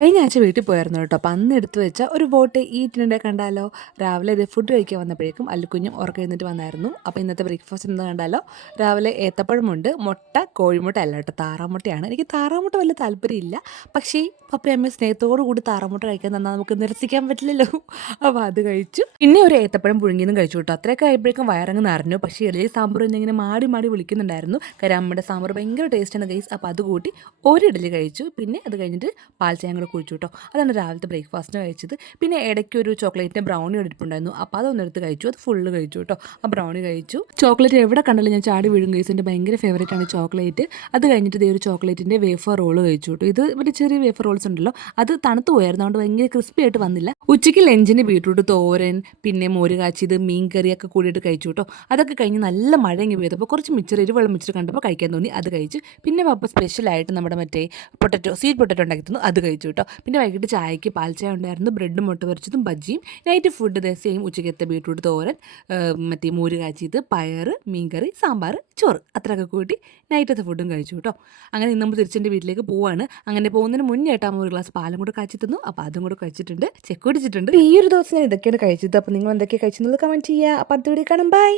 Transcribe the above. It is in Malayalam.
കഴിഞ്ഞ ആഴ്ച വീട്ടിൽ പോയായിരുന്നു കേട്ടോ. അപ്പം അന്ന് എടുത്തു വെച്ച ഒരു ബോട്ട് ഈ കണ്ടാലോ? രാവിലെ ഇത് ഫുഡ് കഴിക്കാൻ വന്നപ്പോഴേക്കും അല്ലുക്കുഞ്ഞും ഉറക്കം എഴുന്നിട്ട് വന്നായിരുന്നു. അപ്പോൾ ഇന്നത്തെ ബ്രേക്ക്ഫാസ്റ്റ് എന്താ കണ്ടാലോ? രാവിലെ ഏത്തപ്പഴമുണ്ട് മുട്ട കോഴിമുട്ട അല്ല കേട്ടോ താറാമുട്ടയാണ്. എനിക്ക് താറാമുട്ട വലിയ താല്പര്യമില്ല. പക്ഷേ പപ്പയമ്മ സ്നേഹത്തോടു കൂടി താറാമുട്ട കഴിക്കാൻ തന്നാൽ നമുക്ക് നിരസിക്കാൻ പറ്റില്ലല്ലോ. അപ്പോൾ അത് കഴിച്ചു. പിന്നെ ഒരു ഏത്തപ്പഴം പുഴുങ്ങിയതും കഴിച്ചു കേട്ടോ. അത്രയൊക്കെ ആയപ്പോഴേക്കും വയറങ്ങ് നിറഞ്ഞു. പക്ഷേ ഇളയ സാമ്പാർ ഇങ്ങനെ മാടി മാടി വിളിക്കുന്നുണ്ടായിരുന്നു. കാരണം അമ്മയുടെ സാമ്പാർ ഭയങ്കര ടേസ്റ്റാണ് ഗൈസ് അപ്പോൾ അത് കൂട്ടി ഒരു കഴിച്ചു. പിന്നെ അത് കഴിഞ്ഞിട്ട് പാൽ കൂടെ കുഴിച്ചു കേട്ടോ അതാണ് രാവിലത്തെ ബ്രേക്ക്ഫാസ്റ്റിന് കഴിച്ചത്. പിന്നെ ഇടയ്ക്ക് ഒരു ചോക്ലേറ്റിന്റെ ബ്രൗണി എടുത്തിട്ടുണ്ടായിരുന്നു അപ്പോൾ അതൊന്നും എടുത്ത് കഴിച്ചു. അത് ഫുള്ള് കഴിച്ചു കേട്ടോ ആ ബ്രൗണി കഴിച്ചു. ചോക്ലേറ്റ് എവിടെ കണ്ടാലും ഞാൻ ചാടി വീഴും. കഴിച്ചതിന്റെ ഭയങ്കര ഫേവറേറ്റ് ആണ് ചോക്ലേറ്റ് അത് കഴിഞ്ഞിട്ട് ഇതേ ഒരു ചോക്ലേറ്റിന്റെ വേഫർ റോൾ കഴിച്ചു കേട്ടോ ഇത് ഇവിടെ ചെറിയ വേഫർ റോൾസ് ഉണ്ടല്ലോ. അത് തണുത്ത് പോയായിരുന്നു. അതുകൊണ്ട് ഭയങ്കര ക്രിസ്പി ആയിട്ട് വന്നില്ല. ഉച്ചയ്ക്ക് ലഞ്ചിന് ബീട്രൂട്ട് തോരൻ പിന്നെ മോര് കാച്ചിയത് മീൻ കറിയൊക്കെ കൂടിയിട്ട് കഴിച്ചു കേട്ടോ അതൊക്കെ കഴിഞ്ഞ് നല്ല മഴ ഇങ്ങ് പെയ്തപ്പോൾ കുറച്ച് മിച്ചർ ഇരുവെള്ളം മിച്ചർ കണ്ടപ്പോൾ കഴിക്കാൻ തോന്നി. അത് കഴിച്ചു. പിന്നെ പപ്പ സ്പെഷ്യലായിട്ട് നമ്മുടെ മറ്റേ പൊട്ടറ്റോ സ്വീറ്റ് പൊട്ടറ്റോ ഉണ്ടാക്കി തന്നു. അത് കഴിച്ചു കേട്ടോ പിന്നെ വൈകിട്ട് ചായക്ക് പാൽച്ചായ ചായ ഉണ്ടായിരുന്നു. ബ്രെഡും മുട്ട പൊരിച്ചതും ബജ്ജിയും. നൈറ്റ് ഫുഡ് സെയിം ഉച്ചക്കത്തെ ബീട്രൂട്ട് തോരൻ മറ്റേ മോര് കാച്ചിയത് പയർ മീൻകറി സാമ്പാർ ചോറ്. അത്രയൊക്കെ കൂട്ടി നൈറ്റത്തെ ഫുഡും കഴിച്ചു കേട്ടോ. അങ്ങനെ ഇന്ന് നമ്മൾ തിരിച്ചെന്റെ വീട്ടിലേക്ക് പോവാണ്. അങ്ങനെ പോകുന്നതിന് മുന്നേ ആയിട്ട് ഒരു ഗ്ലാസ് പാലും കൂടെ കാച്ചി തന്നു. അപ്പോൾ അതും കൂടെ കഴിച്ചിട്ടുണ്ട്. ചെക്ക് കുടിച്ചിട്ടുണ്ട്. ഈ ഒരു ദിവസം ഞാൻ ഇതൊക്കെയാണ് കഴിച്ചത്. അപ്പോൾ നിങ്ങൾ എന്തൊക്കെയാണ് കഴിച്ചെന്നുള്ളത് കമന്റ് ചെയ്യുക. അപ്പോൾ വീഡിയോ കാണാം. ബൈ